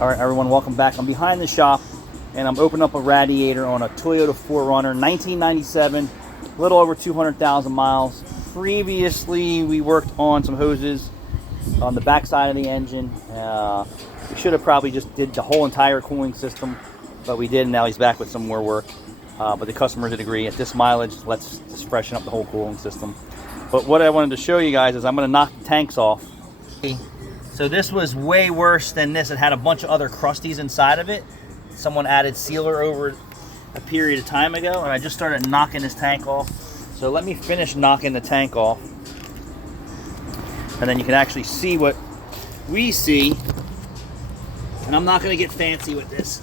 All right, everyone, welcome back. I'm behind the shop, and I'm opening up a radiator on a Toyota 4Runner, 1997, a little over 200,000 miles. Previously, we worked on some hoses on the back side of the engine. We should have probably just did the whole entire cooling system, but we did, and now he's back with some more work. But the customer did agree, at this mileage, let's just freshen up the whole cooling system. But what I wanted to show you guys is I'm going to knock the tanks off. So this was way worse than this. It had a bunch of other crusties inside of it. Someone added sealer over a period of time ago, and I just started knocking this tank off. So let me finish knocking the tank off, and then you can actually see what we see. And I'm not going to get fancy with this.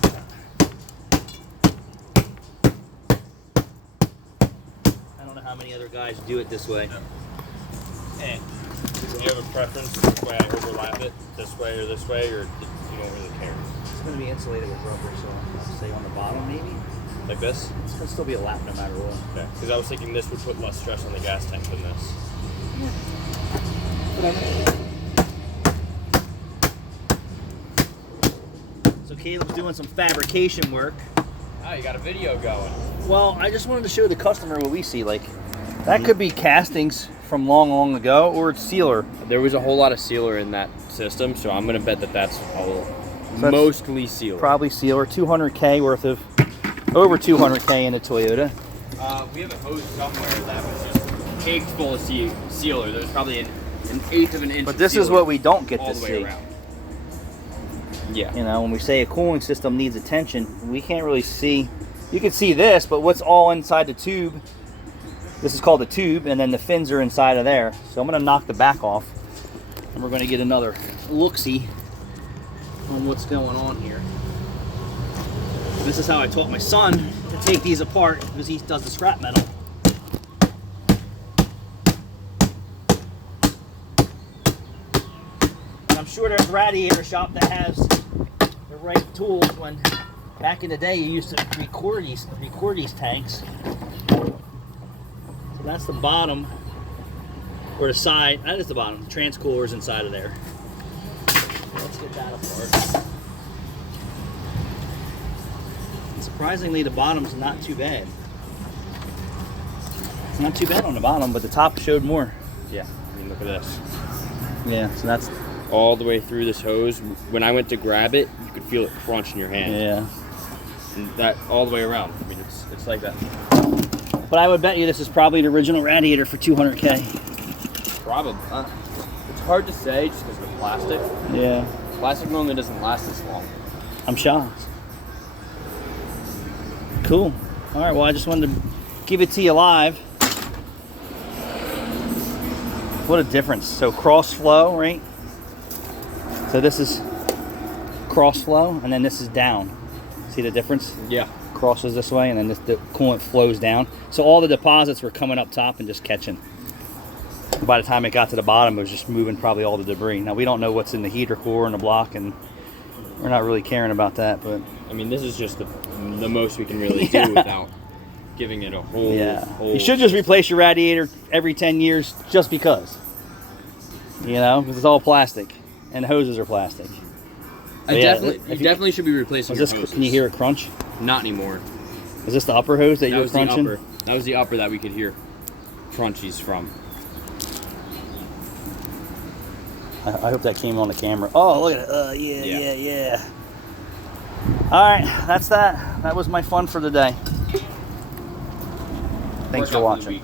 I don't know how many other guys do it this way. Hey, do you have a preference which way I overlap it? This way or this way, or you don't really care? It's going to be insulated with rubber, so I'll say on the bottom maybe. Like this? It's going to still be a lap no matter what. Okay, because I was thinking this would put less stress on the gas tank than this. So Caleb's doing some fabrication work. Oh, you got a video going. Well, I just wanted to show the customer what we see. Like, that could be castings from long ago, or it's sealer. There was a whole lot of sealer in that system, so I'm going to bet that that's all So mostly sealer. Probably sealer. 200K worth of, over 200K in a Toyota. We have a hose somewhere that was just caked full of sealer. There's probably an eighth of an inch. But this is what we don't get all to the see. way around. Yeah. You know, when we say a cooling system needs attention, we can't really see. You can see this, but what's all inside the tube? This is called the tube, and then the fins are inside of there. So I'm going to knock the back off, and we're going to get another look-see on what's going on here. This is how I taught my son to take these apart, because he does the scrap metal. And I'm sure there's a radiator shop that has the right tools. When back in the day you used to record these tanks. So that's the bottom, or the side. That is the bottom. The transcooler is inside of there. Let's get that apart. And surprisingly, the bottom's not too bad. It's not too bad on the bottom, but the top showed more. Yeah. I mean, look at this. Yeah, so that's All the way through this hose. When I went to grab it, you could feel it crunch in your hand. yeah. And that all the way around. I mean, it's like that. But I would bet you this is probably the original radiator for 200K. Probably. It's hard to say just because of the plastic. Yeah. Plastic normally doesn't last this long. I'm shocked. Cool. All right, well, I just wanted to give it to you live. What a difference. So cross flow, right? So this is cross flow, and then this is down. See the difference? Yeah. Crosses this way, and then the coolant flows down. So all the deposits were coming up top and just catching. By the time it got to the bottom, it was just moving probably all the debris. Now, we don't know what's in the heater core and the block, and we're not really caring about that, but I mean, this is just the most we can really do without giving it a whole. You should just replace your radiator every 10 years just because. You know, because it's all plastic, and the hoses are plastic. You definitely should be replacing your hoses. Can you hear it crunch? Not anymore. Is this the upper hose that you were crunching? That was the upper that we could hear crunchies from. I hope that came on the camera. Oh, look at it. Yeah. All right, that's that. That was my fun for the day. Thanks for watching.